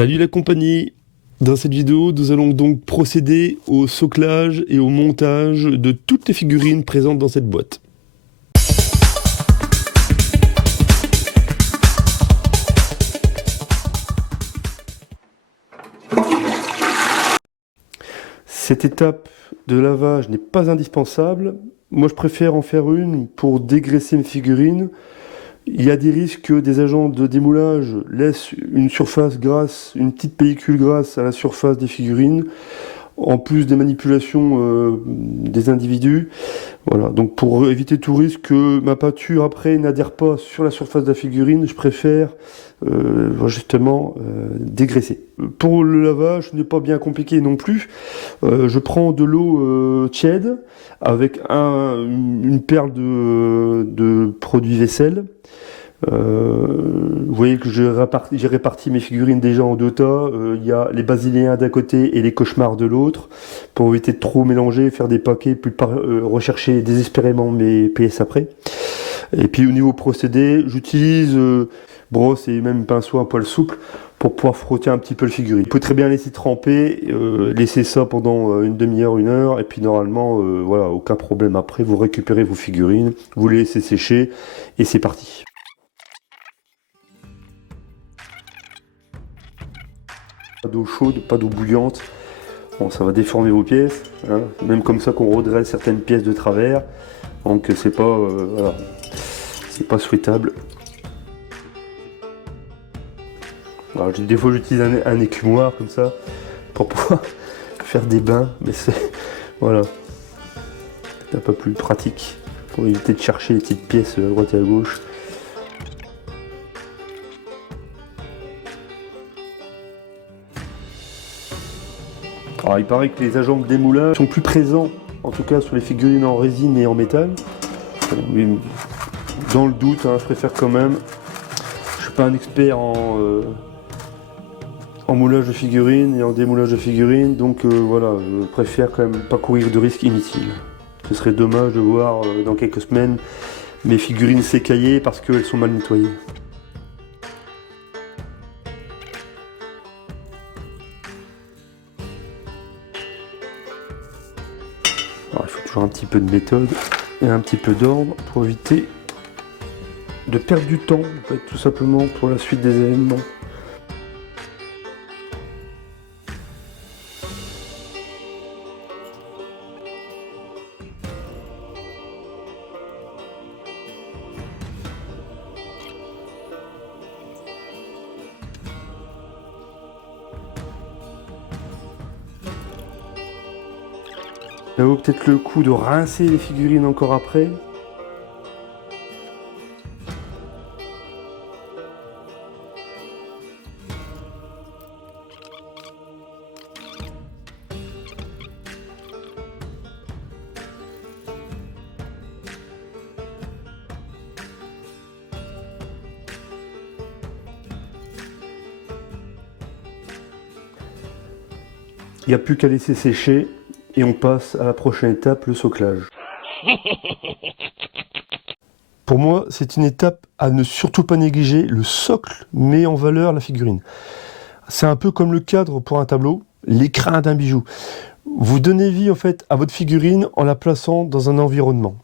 Salut la compagnie! Dans cette vidéo, nous allons donc procéder au soclage et au montage de toutes les figurines présentes dans cette boîte. Cette étape de lavage n'est pas indispensable. Moi, je préfère en faire une pour dégraisser mes figurines. Il y a des risques que des agents de démoulage laissent une surface grasse, une petite pellicule grasse à la surface des figurines, en plus des manipulations des individus. Voilà, donc pour éviter tout risque que ma peinture après n'adhère pas sur la surface de la figurine, je préfère justement dégraisser. Pour le lavage, ce n'est pas bien compliqué non plus. Je prends de l'eau tiède avec une perle de produit vaisselle. Vous voyez que j'ai réparti mes figurines déjà en deux tas. Il y a les basiléens d'un côté et les cauchemars de l'autre, pour éviter de trop mélanger, faire des paquets, puis rechercher désespérément mes pièces après. Et puis au niveau procédé, j'utilise brosse et même pinceau à poil souple pour pouvoir frotter un petit peu le figurine. Vous pouvez très bien laisser tremper, laisser ça pendant une demi-heure, une heure, et puis normalement, voilà, aucun problème après, vous récupérez vos figurines, vous les laissez sécher, et c'est parti. Pas d'eau chaude, pas d'eau bouillante. Bon, ça va déformer vos pièces, hein. Même comme ça qu'on redresse certaines pièces de travers. Donc c'est pas, voilà, c'est pas souhaitable. Alors, des fois j'utilise un écumoire comme ça pour pouvoir faire des bains, mais c'est voilà, c'est un peu plus pratique pour éviter de chercher les petites pièces à droite et à gauche. Alors il paraît que les agents de démoulage sont plus présents, en tout cas sur les figurines en résine et en métal. Mais dans le doute, hein, je préfère quand même. Je suis pas un expert en moulage de figurines et en démoulage de figurines, donc voilà, je préfère quand même pas courir de risques inutiles. Ce serait dommage de voir dans quelques semaines mes figurines s'écailler parce qu'elles sont mal nettoyées. Alors, il faut toujours un petit peu de méthode et un petit peu d'ordre pour éviter de perdre du temps, en fait, tout simplement pour la suite des événements. Ça vaut peut-être le coup de rincer les figurines encore après. Il n'y a plus qu'à laisser sécher et on passe à la prochaine étape, le soclage. Pour moi, c'est une étape à ne surtout pas négliger. Le socle met en valeur la figurine. C'est un peu comme le cadre pour un tableau, l'écrin d'un bijou. Vous donnez vie en fait à votre figurine en la plaçant dans un environnement.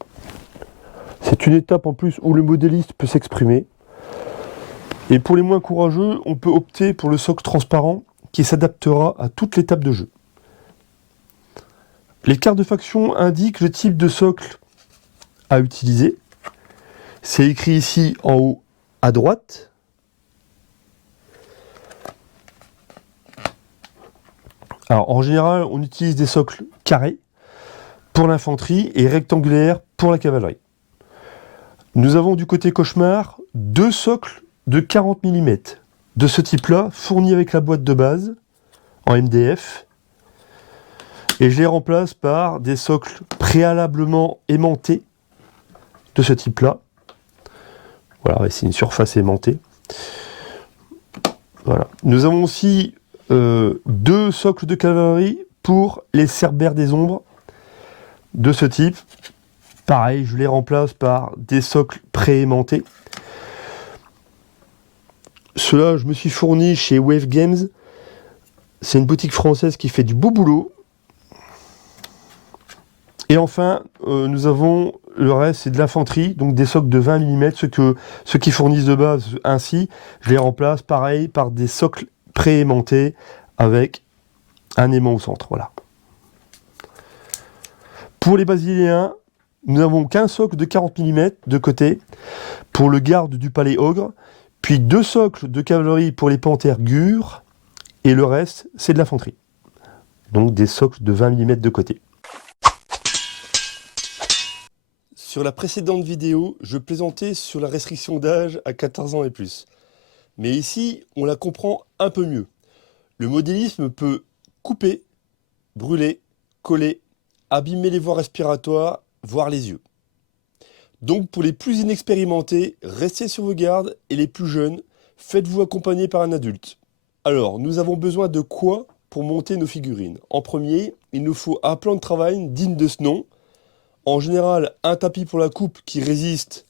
C'est une étape en plus où le modéliste peut s'exprimer. Et pour les moins courageux, on peut opter pour le socle transparent qui s'adaptera à toute l'étape de jeu. Les cartes de faction indiquent le type de socle à utiliser. C'est écrit ici en haut à droite. Alors en général, on utilise des socles carrés pour l'infanterie et rectangulaires pour la cavalerie. Nous avons du côté cauchemar deux socles de 40 mm de ce type-là, fournis avec la boîte de base en MDF. Et je les remplace par des socles préalablement aimantés de ce type-là. Voilà, c'est une surface aimantée. Voilà. Nous avons aussi deux socles de cavalerie pour les cerbères des ombres de ce type. Pareil, je les remplace par des socles pré-aimantés. Ceux-là, je me suis fourni chez Wave Games. C'est une boutique française qui fait du beau boulot. Et enfin, nous avons le reste, c'est de l'infanterie, donc des socles de 20 mm, ceux qui fournissent de base ainsi, je les remplace pareil par des socles pré-aimantés avec un aimant au centre, voilà. Pour les basiléens, nous n'avons qu'un socle de 40 mm de côté pour le garde du palais ogre, puis 2 socles de cavalerie pour les panthères gures, et le reste, c'est de l'infanterie. Donc des socles de 20 mm de côté. Sur la précédente vidéo, je plaisantais sur la restriction d'âge à 14 ans et plus. Mais ici, on la comprend un peu mieux. Le modélisme peut couper, brûler, coller, abîmer les voies respiratoires, voire les yeux. Donc pour les plus inexpérimentés, restez sur vos gardes et les plus jeunes, faites-vous accompagner par un adulte. Alors, nous avons besoin de quoi pour monter nos figurines? En premier, il nous faut un plan de travail digne de ce nom. En général, un tapis pour la coupe qui résiste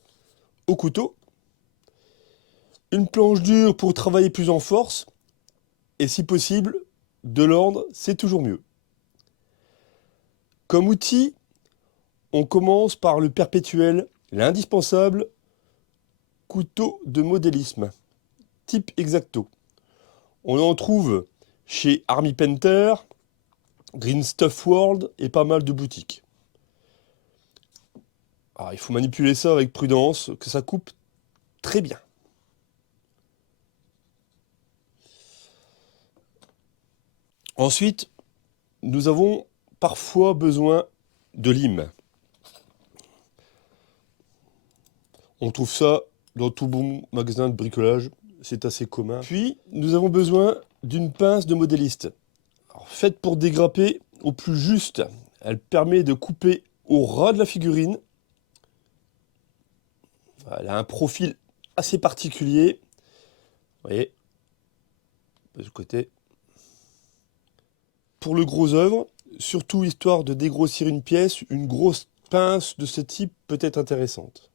au couteau, une planche dure pour travailler plus en force, et si possible, de l'ordre, c'est toujours mieux. Comme outil, on commence par le perpétuel, l'indispensable couteau de modélisme, type X-Acto. On en trouve chez Army Painter, Green Stuff World et pas mal de boutiques. Alors, il faut manipuler ça avec prudence, que ça coupe très bien. Ensuite, nous avons parfois besoin de lime. On trouve ça dans tout bon magasin de bricolage, c'est assez commun. Puis, nous avons besoin d'une pince de modéliste. Alors, faite pour dégrapper au plus juste, elle permet de couper au ras de la figurine. Elle a un profil assez particulier. Vous voyez, de ce côté. Pour le gros œuvre, surtout histoire de dégrossir une pièce, une grosse pince de ce type peut être intéressante.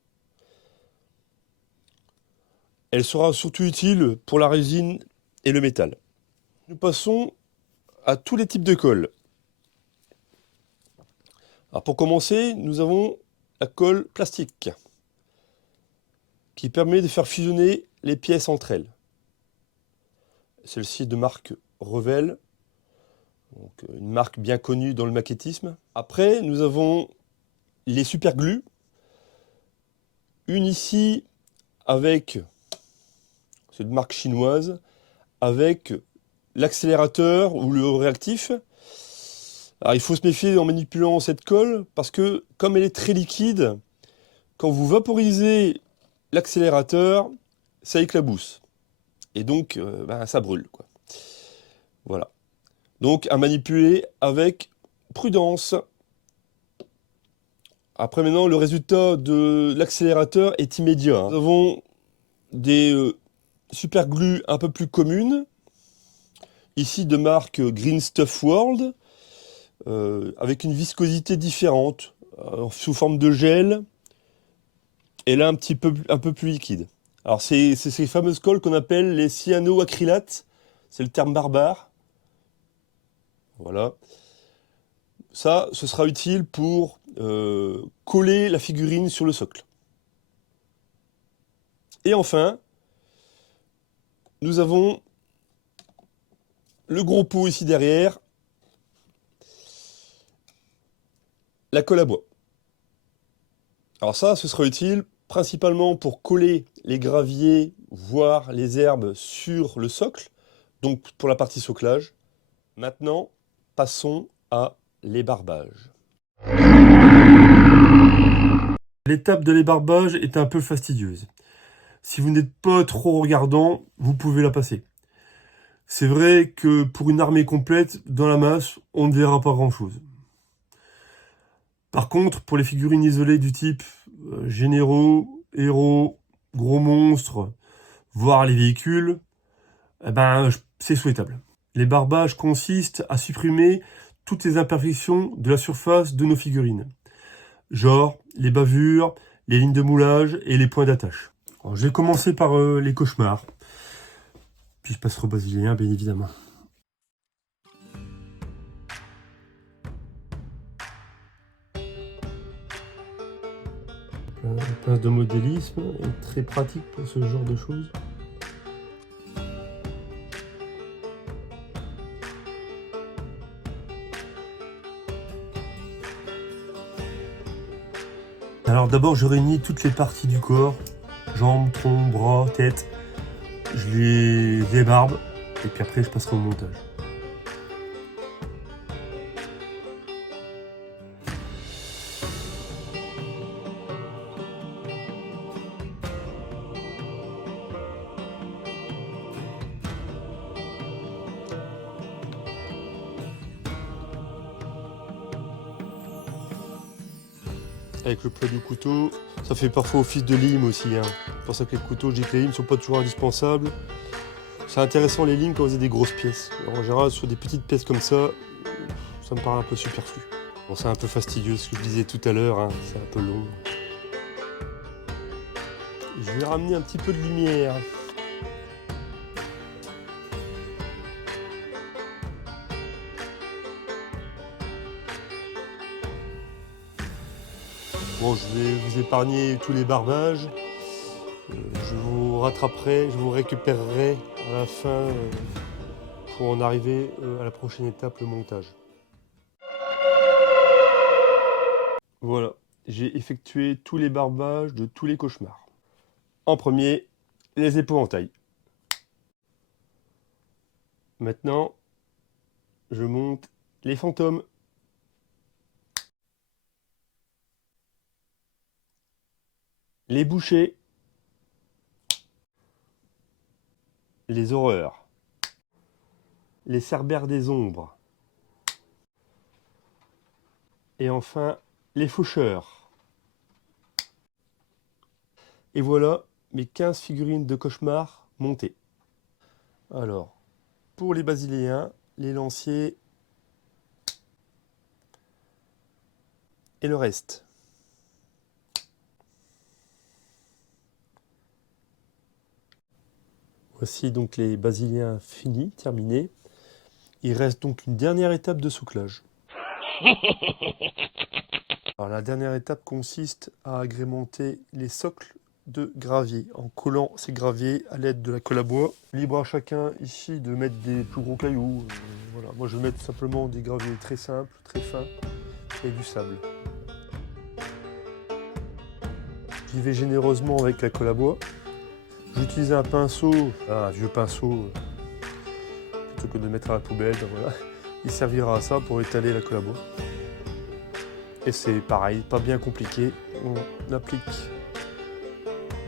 Elle sera surtout utile pour la résine et le métal. Nous passons à tous les types de colle. Alors pour commencer, nous avons la colle plastique qui permet de faire fusionner les pièces entre elles. Celle-ci est de marque Revell, donc une marque bien connue dans le maquettisme. Après, nous avons les super glues. Une ici avec, c'est de marque chinoise, avec l'accélérateur ou le réactif. Alors il faut se méfier en manipulant cette colle parce que comme elle est très liquide, quand vous vaporisez l'accélérateur, ça éclabousse. Et donc ça brûle, quoi. Voilà. Donc à manipuler avec prudence. Après maintenant, le résultat de l'accélérateur est immédiat. Nous avons des super glues un peu plus communes. Ici de marque Green Stuff World. Avec une viscosité différente, sous forme de gel, et là un peu plus liquide. Alors c'est ces fameuses colles qu'on appelle les cyanoacrylates, c'est le terme barbare. Voilà. Ça, ce sera utile pour coller la figurine sur le socle. Et enfin, nous avons le gros pot ici derrière, la colle à bois. Alors ça, ce sera utile principalement pour coller les graviers, voire les herbes sur le socle, donc pour la partie soclage. Maintenant, passons à l'ébarbage. L'étape de l'ébarbage est un peu fastidieuse. Si vous n'êtes pas trop regardant, vous pouvez la passer. C'est vrai que pour une armée complète, dans la masse, on ne verra pas grand-chose. Par contre, pour les figurines isolées du type généraux, héros, gros monstres, voire les véhicules, c'est souhaitable. L'ébarbage consiste à supprimer toutes les imperfections de la surface de nos figurines. Genre les bavures, les lignes de moulage et les points d'attache. Alors, je vais commencer par les cauchemars. Puis je passerai au basilien, bien évidemment. pince de modélisme est très pratique pour ce genre de choses. Alors d'abord je réunis toutes les parties du corps, jambes, tronc, bras, tête. Je les débarbe et puis après je passerai au montage. Avec le plat du couteau, ça fait parfois office de lime aussi. C'est pour ça que les couteaux, je dis que les limes ne sont pas toujours indispensables. C'est intéressant les limes quand vous avez des grosses pièces. Alors, en général, sur des petites pièces comme ça me paraît un peu superflu. Bon, c'est un peu fastidieux ce que je disais tout à l'heure, c'est un peu long. Je vais ramener un petit peu de lumière. Bon, je vais vous épargner tous les barbages. Je vous rattraperai, je vous récupérerai à la fin pour en arriver à la prochaine étape, le montage. Voilà, j'ai effectué tous les barbages de tous les cauchemars. En premier, les épouvantails. Maintenant, je monte les fantômes. Les bouchers. Les horreurs. Les cerbères des ombres. Et enfin, les faucheurs. Et voilà mes 15 figurines de cauchemar montées. Alors, pour les basiléens, les lanciers et le reste. Voici donc les basiléens finis, terminés. Il reste donc une dernière étape de souclage. Alors, la dernière étape consiste à agrémenter les socles de gravier en collant ces graviers à l'aide de la colle à bois. Libre à chacun ici de mettre des plus gros cailloux. Voilà. Moi je vais mettre simplement des graviers très simples, très fins et du sable. J'y vais généreusement avec la colle à bois. J'utilise un pinceau, un vieux pinceau, plutôt que de mettre à la poubelle. Voilà. Il servira à ça pour étaler la colle à bois. Et c'est pareil, pas bien compliqué. On applique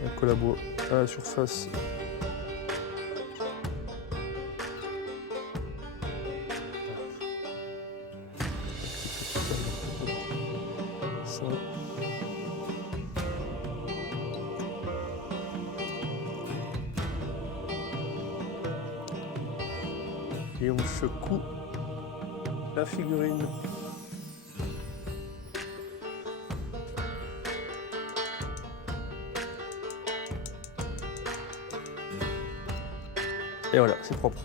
la colle à bois à la surface. Ça. Et on secoue la figurine. Et voilà, c'est propre.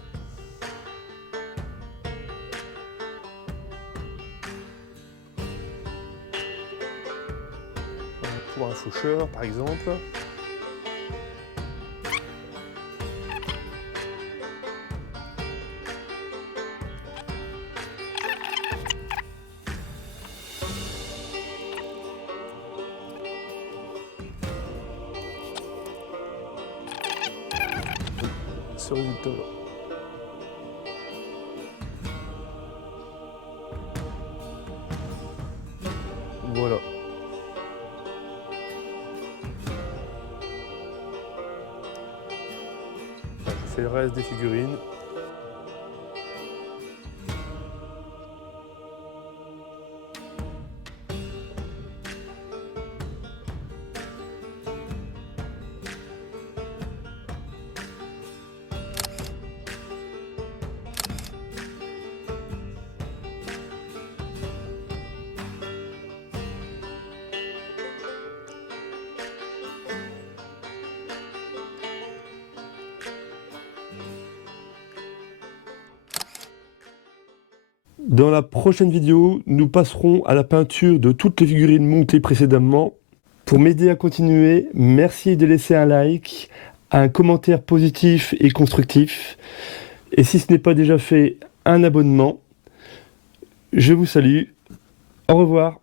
Pour un faucheur, par exemple. Ce résultat-là. Voilà. Je fais le reste des figurines. Dans la prochaine vidéo, nous passerons à la peinture de toutes les figurines montées précédemment Pour m'aider à continuer, merci de laisser un like, un commentaire positif et constructif. Et si ce n'est pas déjà fait, un abonnement. Je vous salue. Au revoir.